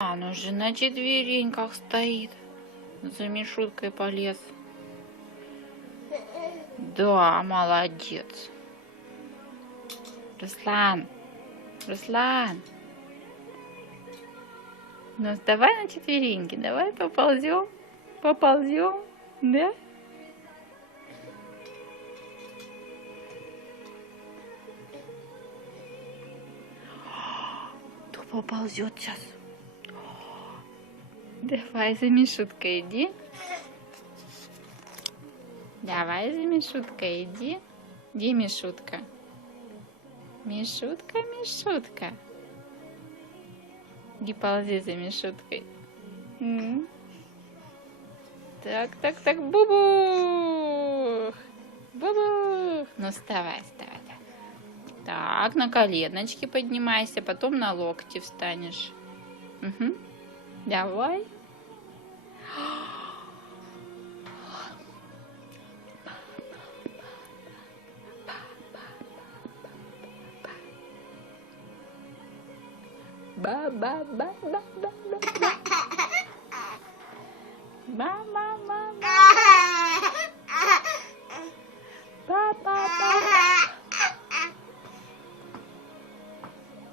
Он уже на четвереньках стоит. За Мишуткой полез. Да, молодец. Руслан, Руслан. Ну, вставай на четвереньки, давай поползем. Поползем, да? Кто поползет сейчас? Давай за Мишуткой иди. Давай за Мишуткой иди. Где Мишутка? Мишутка, Мишутка. Иди ползи за Мишуткой. Так, так, так, бубух. Бубух. Ну, вставай, вставай. Так, на коленочки поднимайся, потом на локти встанешь. Угу. Давай. Ба-ба-ба-ба-ба-ба. Ба-ба-ба-ба.